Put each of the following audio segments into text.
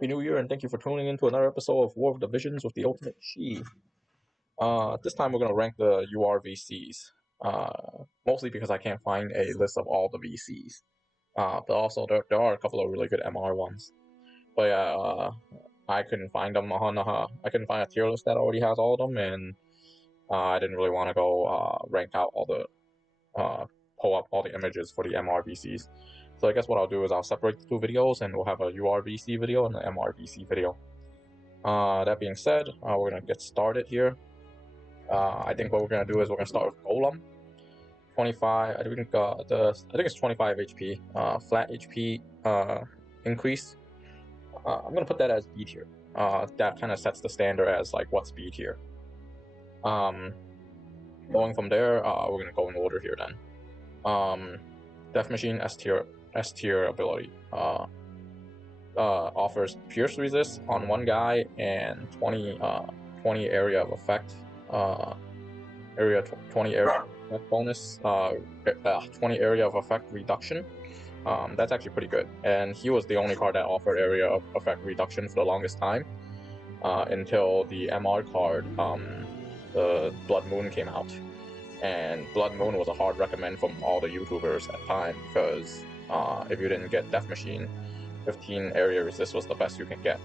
Happy New Year, and thank you for tuning in to another episode of War of the Visions with the Ultimate Chi. This time we're going to rank the UR VCs, mostly because I can't find a list of all the VCs. But also there are a couple of really good MR ones. But yeah, I couldn't find them I couldn't find a tier list that already has all of them, and I didn't really want to go rank out all the, pull up all the images for the MR VCs. So I guess what I'll do is I'll separate the two videos, and we'll have a URVC video and an MRVC video. That being said, we're gonna get started here. I think what we're gonna do is we're gonna start with Golem. 25. I think it's 25 HP. Flat HP increase. I'm gonna put that as B tier. That kind of sets the standard as like what's B tier. Going from there, we're gonna go in order here then. Death Machine S tier ability. Offers pierce resist on one guy and 20 area of effect. 20 area bonus. 20 area of effect reduction. That's actually pretty good. And he was the only card that offered area of effect reduction for the longest time, until the MR card, the Blood Moon, came out. And Blood Moon was a hard recommend from all the YouTubers at the time, because if you didn't get Death Machine, 15 area resist was the best you can get.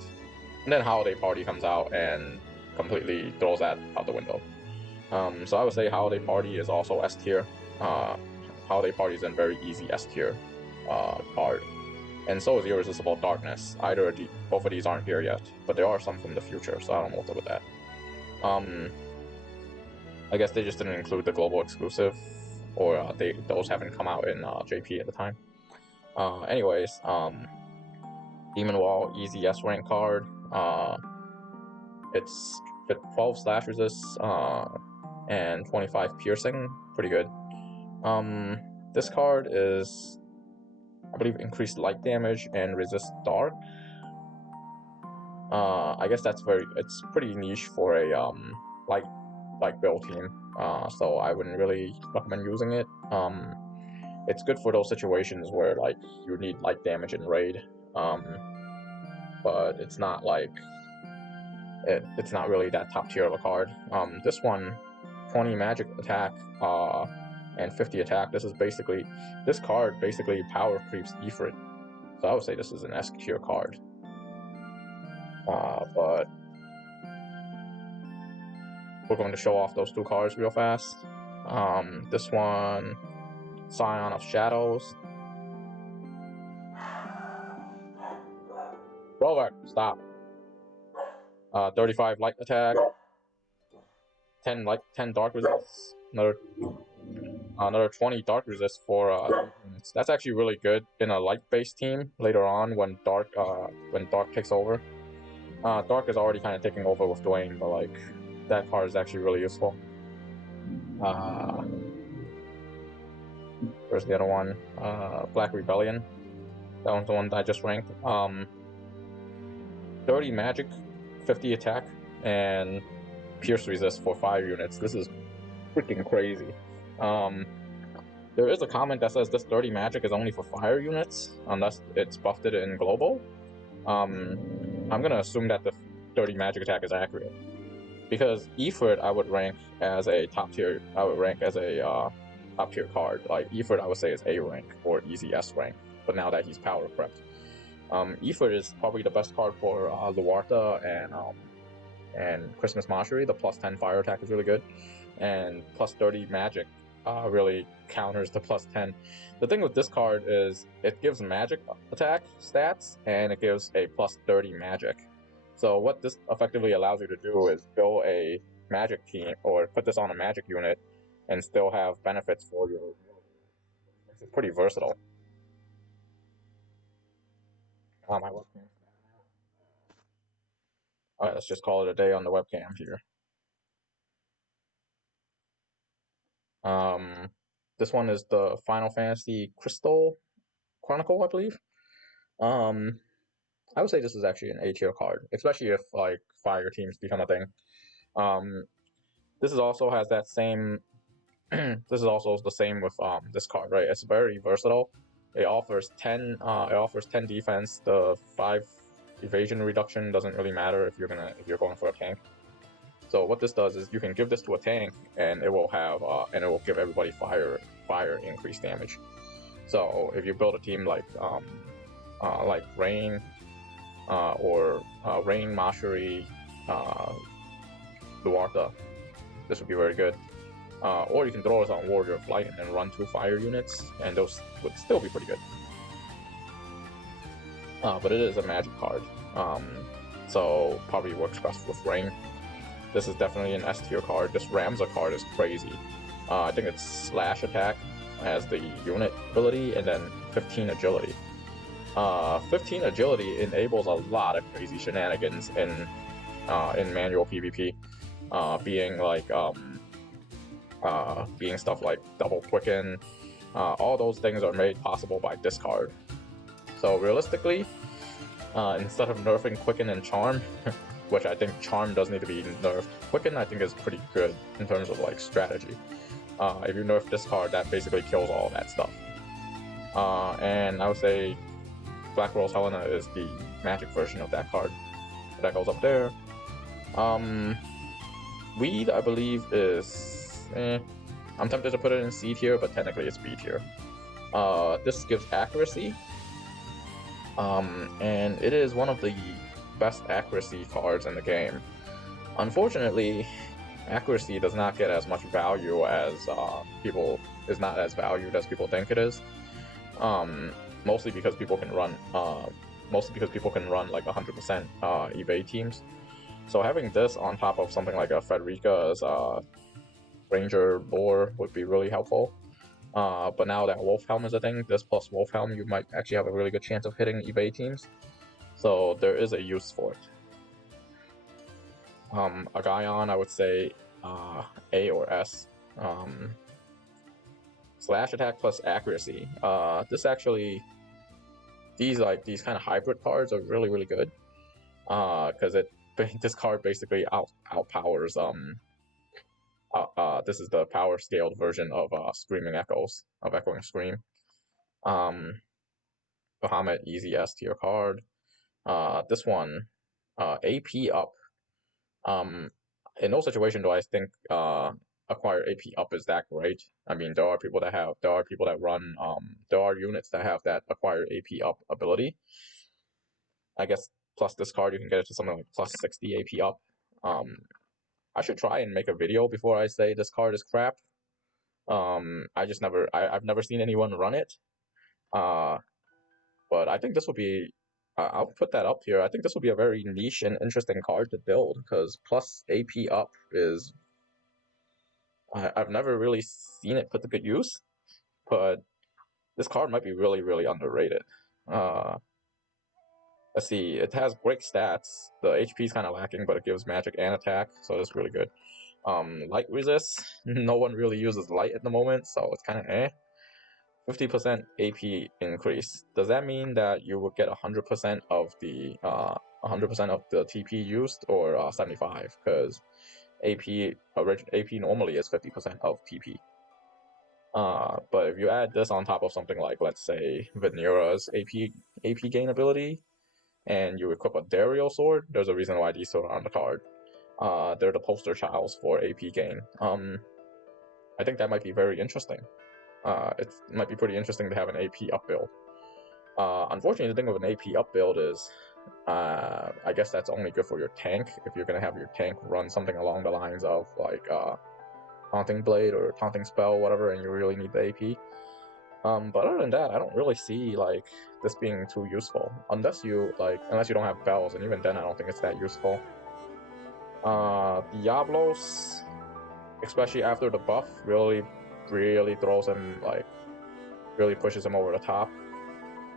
And then Holiday Party comes out and completely throws that out the window. So I would say Holiday Party is also S tier. Holiday Party is a very easy S tier card. And so is Irresistible Darkness. Both of these aren't here yet, but there are some from the future, so I don't know what's up with that. I guess they just didn't include the global exclusive, or those haven't come out in JP at the time. Anyways, Demon Wall, easy S rank card. It's 12 slash resist and 25 piercing, pretty good. This card is, I believe, increased light damage and resist dark. I guess it's pretty niche for a light build team, so I wouldn't really recommend using it. It's good for those situations where like you need light damage in raid, but it's not like it's not really that top tier of a card. This one, 20 magic attack and 50 attack. This card basically power creeps Ifrit, so I would say this is an S tier card. But we're going to show off those two cards real fast. This one, Scion of Shadows. Roller, stop. 35 light attack, 10 dark resist, another 20 dark resist for units. That's actually really good in a light-based team later on when dark takes over. Dark is already kind of taking over with Dwayne, but like that card is actually really useful. Where's the other one? Black Rebellion. That one's the one that I just ranked. 30 magic, 50 attack, and pierce resist for 5 units. This is freaking crazy. There is a comment that says this 30 magic is only for fire units, unless it's buffed in global. I'm gonna assume that the 30 magic attack is accurate, because Ifrit I would rank as a top tier. I would rank as a top tier card. Like Ifrit, I would say is A rank or easy S rank. But now that he's power prepped, Ifrit is probably the best card for Luarta and Christmas Mockery. The plus 10 fire attack is really good, and plus 30 magic really counters the plus 10. The thing with this card is it gives magic attack stats and it gives a plus 30 magic. So what this effectively allows you to do is build a magic team or put this on a magic unit and still have benefits for your. It's pretty versatile. My webcam. Alright, let's just call it a day on the webcam here. This one is the Final Fantasy Crystal Chronicle, I believe. I would say this is actually an A tier card, especially if like fire teams become a thing. This is also has that same. This is also the same with this card, right? It's very versatile. It offers 10. It offers 10 defense, the 5 evasion reduction doesn't really matter if you're going for a tank. So what this does is you can give this to a tank, and it will have and it will give everybody fire increased damage. So if you build a team like Rain or Rain, Mashuri, Luarta, this would be very good. Or you can throw this on Warrior of Light and then run 2 fire units, and those would still be pretty good. But it is a magic card, so probably works best with Rain. This is definitely an S tier card. This Ramza card is crazy. I think it's slash attack as the unit ability, and then 15 agility. 15 agility enables a lot of crazy shenanigans in manual PvP, being stuff like double quicken. All those things are made possible by this card. So realistically, instead of nerfing Quicken and Charm, which I think Charm does need to be nerfed, Quicken I think is pretty good in terms of like strategy. If you nerf this card, that basically kills all that stuff. And I would say Black Rose Helena is the magic version of that card. That goes up there. Weed, I believe, is... I'm tempted to put it in C tier, but technically it's B tier. This gives accuracy. And it is one of the best accuracy cards in the game. Unfortunately, accuracy does not get as much value as is not as valued as people think it is. Mostly because people can run like 100% evade teams. So having this on top of something like a Frederica's Ranger lore would be really helpful. But now that Wolf Helm is a thing, this plus Wolf Helm, you might actually have a really good chance of hitting evade teams. So there is a use for it. A Gaion, I would say A or S. Slash attack plus accuracy. These kind of hybrid cards are really, really good. Because this card basically outpowers this is the power scaled version of Screaming Echoes, of Echoing Scream. Bahamut, easy S tier card. This one, AP up. In no situation do I think acquire AP up is that great. I mean, there are units that have that acquire AP up ability. I guess plus this card you can get it to something like plus 60 AP up. I should try and make a video before I say this card is crap. I've never seen anyone run it. But I think this will be, I'll put that up here. I think this will be a very niche and interesting card to build, because plus AP up is, I've never really seen it put to good use, but this card might be really, really underrated. Let's see, it has great stats. The HP is kind of lacking, but it gives magic and attack, so that's really good. Light resist, no one really uses light at the moment, so it's kind of eh. 50% AP increase. Does that mean that you will get 100% of the TP used, or 75? Because AP normally is 50% of TP. But if you add this on top of something like, let's say, Venera's AP gain ability, and you equip a Dario sword, there's a reason why these two are on the card. They're the poster childs for AP gain. I think that might be very interesting. It might be pretty interesting to have an AP up build. Unfortunately, the thing with an AP up build is, I guess that's only good for your tank. If you're going to have your tank run something along the lines of like Taunting Blade or Taunting Spell, whatever, and you really need the AP. But other than that, I don't really see like this being too useful, unless you don't have bells, and even then I don't think it's that useful. Diablos, especially after the buff, really throws him, like, really pushes him over the top.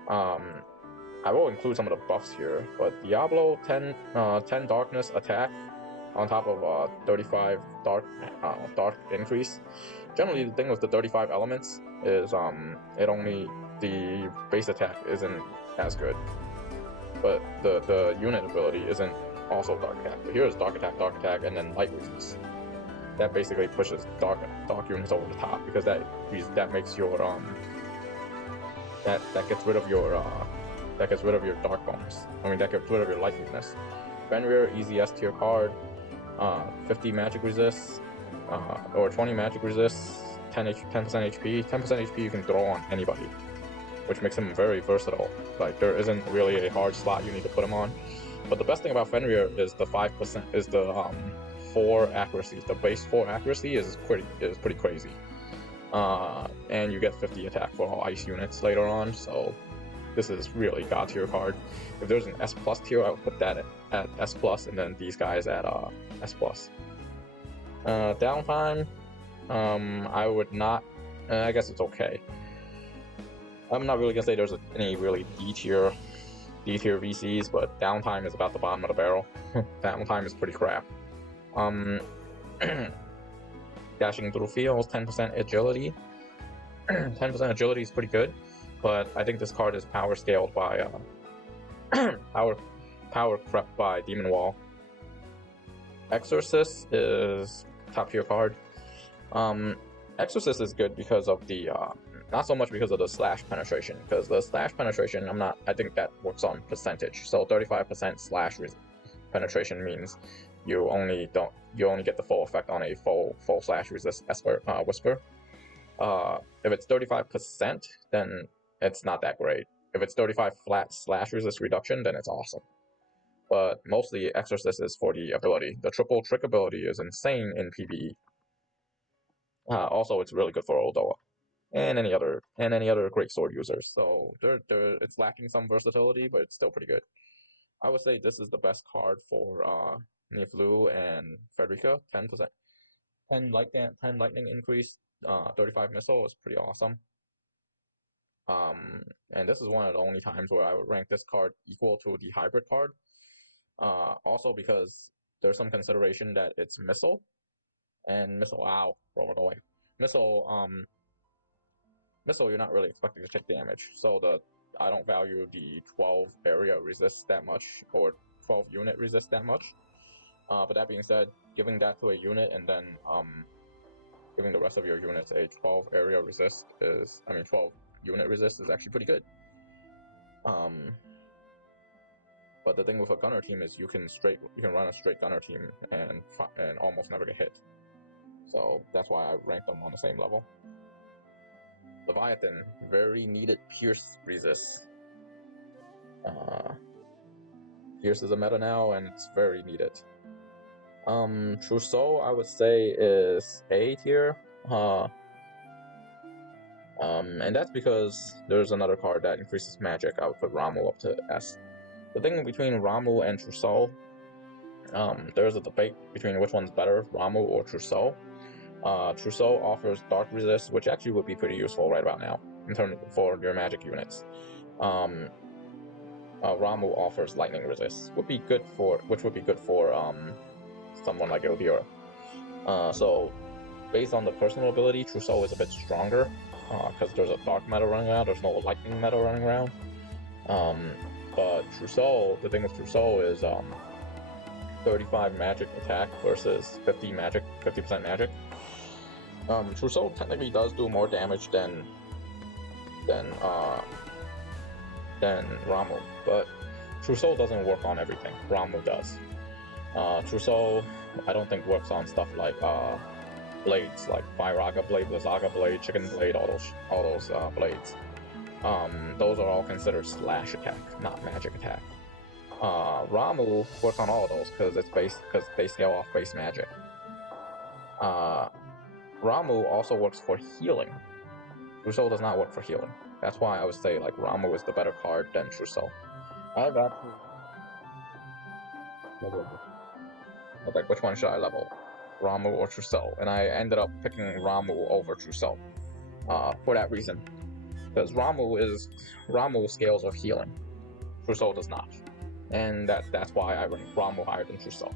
I will include some of the buffs here, but Diablo 10 darkness attack on top of 35 dark increase. Generally, the thing with the 35 elements is the base attack isn't as good, but the unit ability isn't also dark attack. But here is dark attack, and then light resist. That basically pushes dark units over the top, because that makes your that gets rid of your that gets rid of your dark bonus. I mean, that gets rid of your light weakness. Fenrir, easy S tier card. 50 magic resist, or 20 magic resist, 10% HP. 10% HP you can throw on anybody, which makes him very versatile. Like, there isn't really a hard slot you need to put him on. But the best thing about Fenrir is the 5% is the 4 accuracy. The base 4 accuracy is pretty crazy. And you get 50 attack for all ice units later on, so this is really god tier card. If there's an S plus tier, I would put that at S plus, and then these guys at S plus. Downtime, I would not. I guess it's okay. I'm not really gonna say there's any really D tier VCs, but downtime is about the bottom of the barrel. Downtime is pretty crap. Dashing through fields, 10% agility. 10% agility is pretty good, but I think this card is power scaled by power crept by Demon Wall. Exorcist is top tier card. Exorcist is good because of the not so much because of the slash penetration, because the slash penetration I think that works on percentage. So 35% slash penetration means you only get the full effect on a full slash resist whisper. If it's 35%, then it's not that great. If it's 35 flat slash resist reduction, then it's awesome. But mostly Exorcist is for the ability. The triple trick ability is insane in PvE. Also, it's really good for Oldoa and any other great sword users. So it's lacking some versatility, but it's still pretty good. I would say this is the best card for Niflu and Frederica. 10%, 10 lightning increase, 35 missile is pretty awesome. And this is one of the only times where I would rank this card equal to the hybrid card. Also because there's some consideration that it's missile, and missile, roll it away. Missile, you're not really expecting to take damage, so I don't value the 12 area resist that much, or 12 unit resist that much. But that being said, giving that to a unit and then giving the rest of your units a 12 area resist 12 unit resist is actually pretty good. But the thing with a gunner team is you can run a straight gunner team and almost never get hit. So that's why I ranked them on the same level. Leviathan, very needed Pierce resist. Pierce is a meta now, and it's very needed. Trousseau, I would say, is A tier. And that's because there's another card that increases magic. I would put Ramu up to S. The thing between Ramu and Trousseau, there's a debate between which one's better, Ramu or Trousseau. Trousseau offers dark resist, which actually would be pretty useful right about now in terms for your magic units. Ramu offers lightning resist, which would be good for someone like Elvira. So based on the personal ability, Trousseau is a bit stronger because there's a dark meta running around. There's no lightning meta running around. But Trousseau, the thing with Trousseau is 35 magic attack versus 50% magic. Trousseau technically does do more damage than Ramu, but Trousseau doesn't work on everything. Ramu does. Trousseau, I don't think works on stuff like blades, like Firaga blade, Blizzaga blade, Chicken blade, all those blades. Those are all considered slash attack, not magic attack. Ramu works on all of those because they scale off base magic. Ramu also works for healing. Trousseau does not work for healing. That's why I would say like Ramu is the better card than Trousseau. I was like, which one should I level? Ramu or Trousseau? And I ended up picking Ramu over Trousseau for that reason. Because Ramu scales of healing. Trousseau does not. And that's why I rank Ramu higher than Trousseau.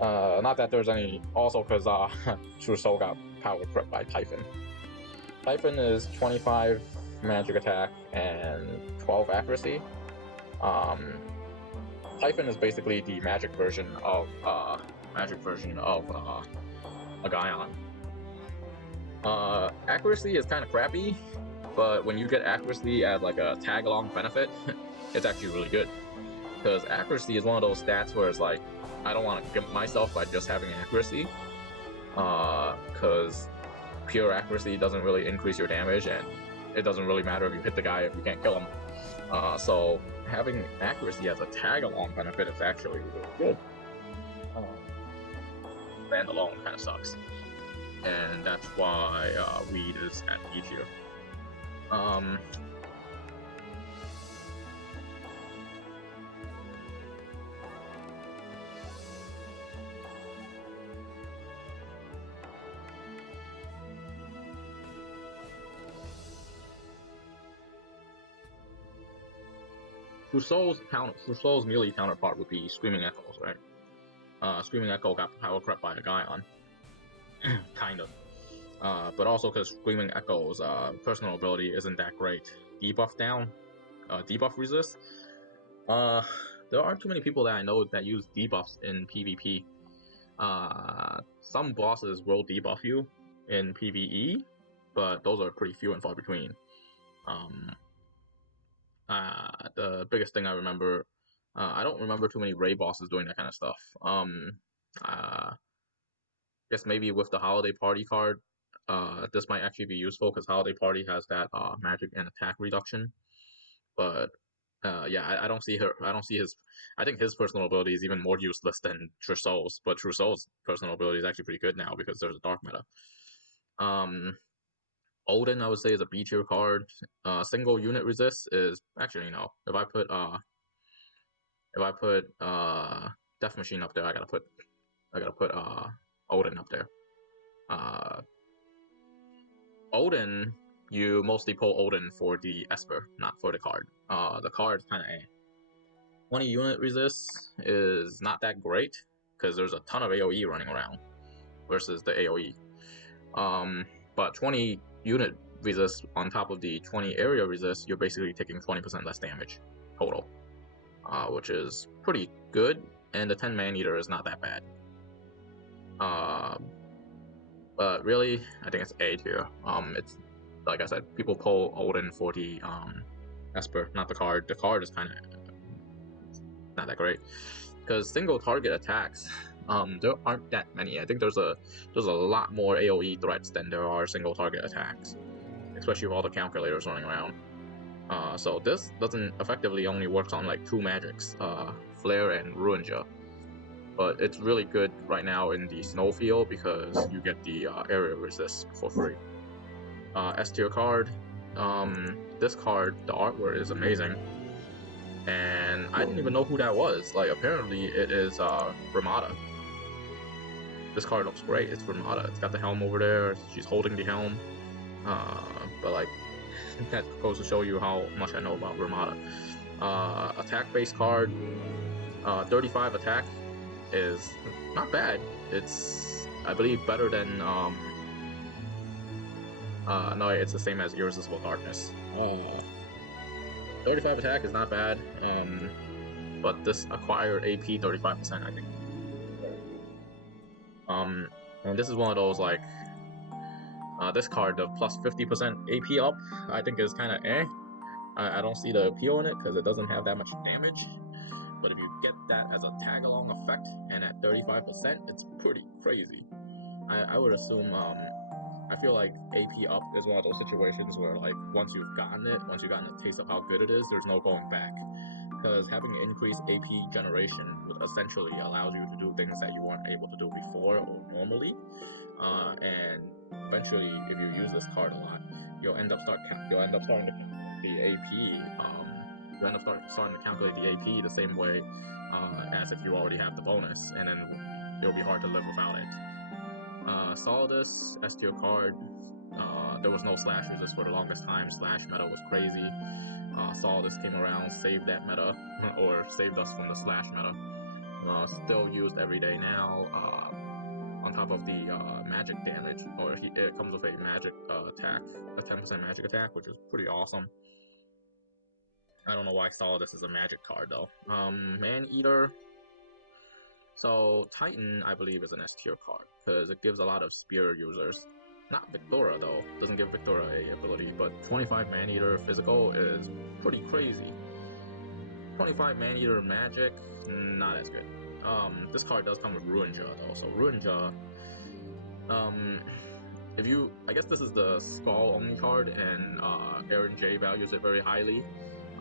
Not that there's any... Also because Trousseau got power crept by Typhon. Typhon is 25 magic attack and 12 accuracy. Typhon is basically the magic version of a Gaion. Accuracy is kind of crappy, but when you get accuracy as like a tag-along benefit, it's actually really good. Because accuracy is one of those stats where it's like, I don't want to gimp myself by just having accuracy, because pure accuracy doesn't really increase your damage, and it doesn't really matter if you hit the guy if you can't kill him. So having accuracy as a tag-along benefit is actually really good. Standalone kind of sucks, and that's why weed is at B tier. Trousseau's melee counterpart would be Screaming Echoes, right? Screaming Echo got power crept by a guy on. Kind of. But also because Screaming Echo's personal ability isn't that great. Debuff down, debuff resist. There aren't too many people that I know that use debuffs in PvP. Some bosses will debuff you in PvE, but those are pretty few and far between. The biggest thing I remember, I don't remember too many raid bosses doing that kind of stuff. Guess maybe with the Holiday Party card, this might actually be useful because Holiday Party has that magic and attack reduction. But yeah, I don't see her. I don't see his. I think his personal ability is even more useless than Trousseau's. But Trousseau's personal ability is actually pretty good now because there's a dark meta. Odin, I would say, is a B tier card. Single unit resist is actually, you know, if I put Death Machine up there, I gotta put Odin up there. Odin, you mostly pull Odin for the Esper, not for the card. The card's kind of 20 unit resist is not that great because there's a ton of AoE running around versus the AoE. But 20 unit resist on top of the 20 area resist, you're basically taking 20% less damage total, which is pretty good. And the 10 Man-Eater is not that bad. But really, I think it's A tier. It's like I said, people pull Odin for the Esper, not the card. The card is kind of not that great because single target attacks. There aren't that many. I think there's a lot more AoE threats than there are single target attacks, especially with all the calculators running around. So this doesn't effectively only works on like 2 magics, Flare and Ruinja. But it's really good right now in the Snowfield because you get the area resist for free. S tier card. This card, the artwork is amazing. And I didn't even know who that was. Like, apparently it is Ramada. This card looks great. It's Ramada. It's got the helm over there. She's holding the helm. But like, that goes to show you how much I know about Ramada. Attack-based card. 35 attack is not bad. It's, I believe, better than no, it's the same as Irresistible Darkness. 35 attack is not bad, but this acquired AP 35%, I think. And this is one of those, like, this card, the plus 50% AP up, I think is kind of eh. I don't see the appeal in it because it doesn't have that much damage. But if you get that as a tag-along effect and at 35%, it's pretty crazy. I would assume, I feel like AP up is one of those situations where, like, once you've gotten it, once you've gotten a taste of how good it is, there's no going back. Because having increased AP generation essentially allows you to do things that you weren't able to do before or normally. And eventually, if you use this card a lot, you'll end up starting to calculate the AP. You end up starting to calculate the AP the same way as if you already have the bonus, and then it'll be hard to live without it. Solidus, S tier card. There was no slash resist for the longest time. Slash meta was crazy. Solidus came around, saved that meta, or saved us from the slash meta. Still used every day now. On top of the magic damage, or it comes with a magic attack, a 10% magic attack, which is pretty awesome. I don't know why Solidus is a magic card though. Man-Eater. So Titan, I believe, is an S tier card because it gives a lot of spear users Not Victoria though, doesn't give Victoria a ability, but 25 Man-Eater physical is pretty crazy. 25 Man-Eater magic, not as good. This card does come with Ruin Jaw though, so Ruin Jaw, if you, I guess this is the Skull only card, and Aaron J values it very highly.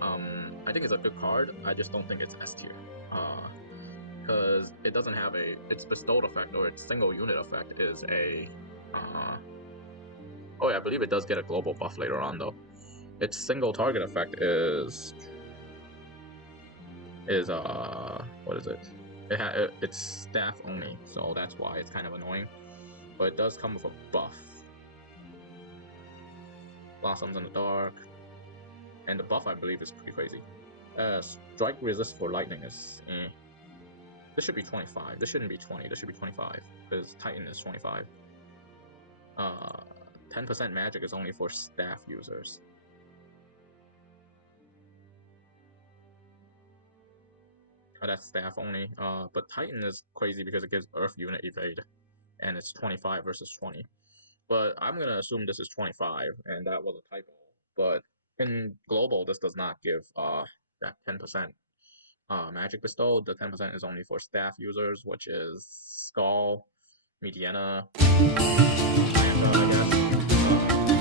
I think it's a good card, I just don't think it's S tier. Because it doesn't have its bestowed effect or its single unit effect is a, oh yeah, I believe it does get a global buff later on though. Its single target effect is what is it? It's staff only, so that's why it's kind of annoying. But it does come with a buff. Blossoms in the dark, and the buff I believe is pretty crazy. Strike resist for lightning is This should be 25. This shouldn't be 20. This should be 25 because Titan is 25. 10% magic is only for staff users. That's staff only. But Titan is crazy because it gives Earth unit evade, and it's 25 versus 20. But I'm gonna assume this is 25, and that was a typo. But in global, this does not give that 10% magic bestowed. The 10% is only for staff users, which is Skull, Mediana, Ayaka, I guess.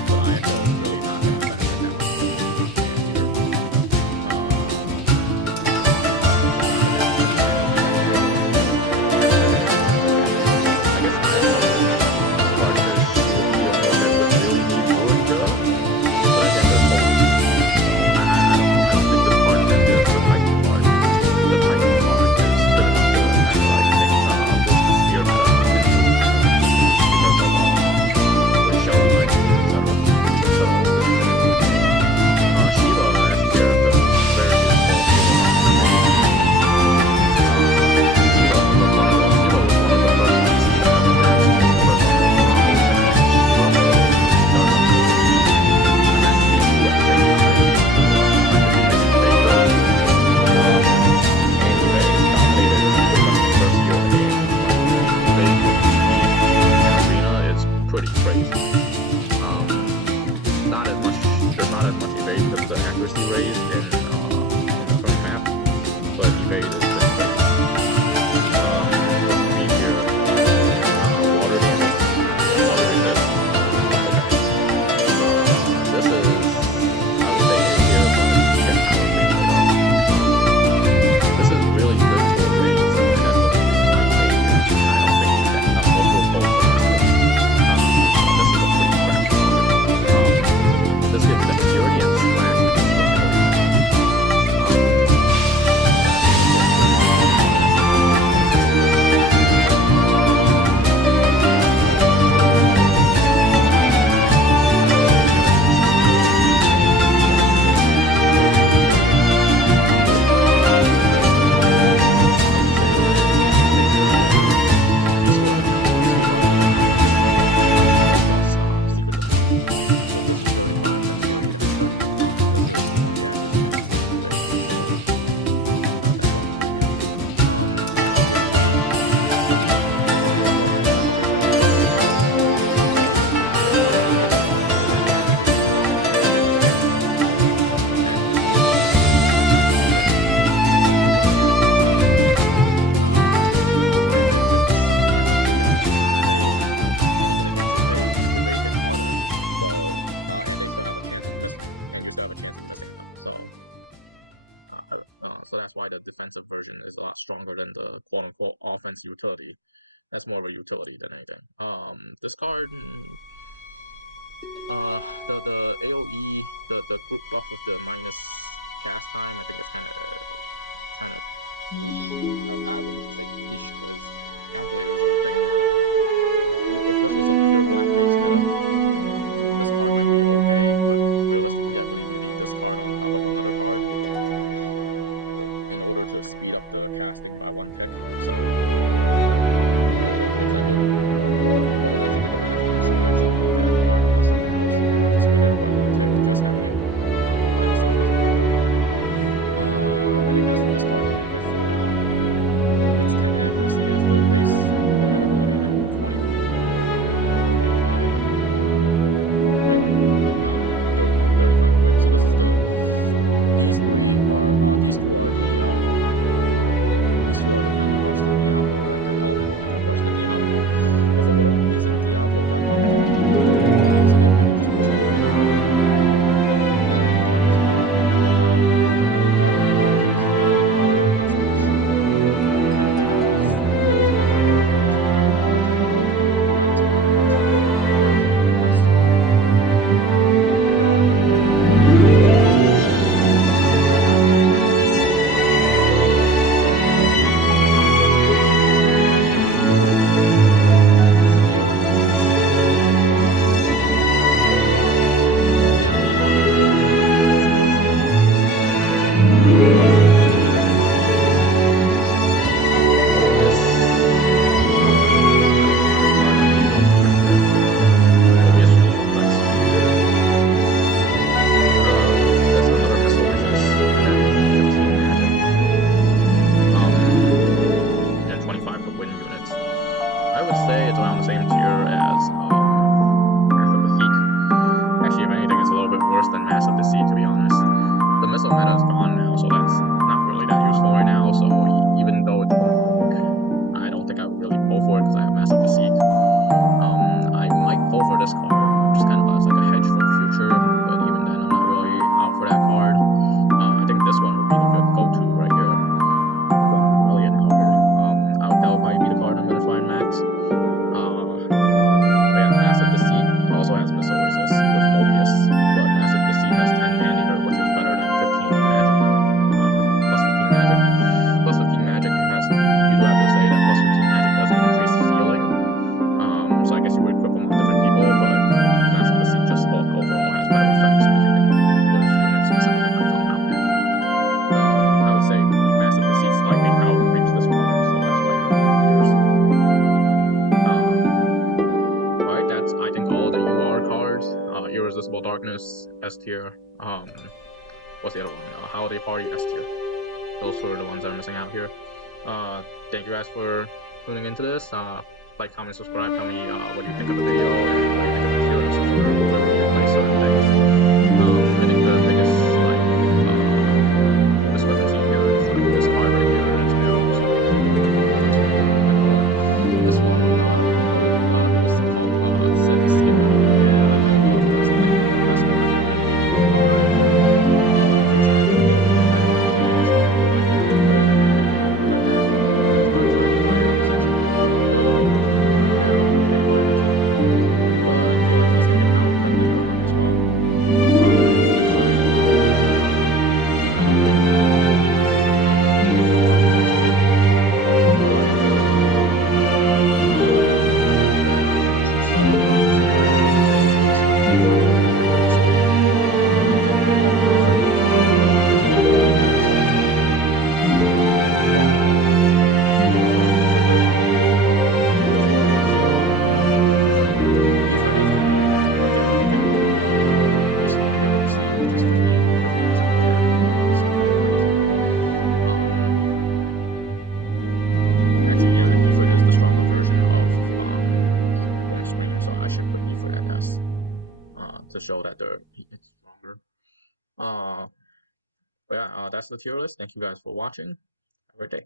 But Ayaka is really not gonna affect than the quote-unquote offense utility. That's more of a utility than anything. This card, the AoE, the group buff with the minus cast time, I think it's kind of Christmas S tier. What's the other one? Holiday Party S tier. Those were the ones that are missing out here. Thank you guys for tuning into this. Like, comment, subscribe. Tell me what you think of the video and what you think of the tier lists for where we place certain things. I think the biggest discrepancy here is this card right here, and it's new. This one, to show that it's stronger. But yeah, that's the tier list. Thank you guys for watching. Have a great day.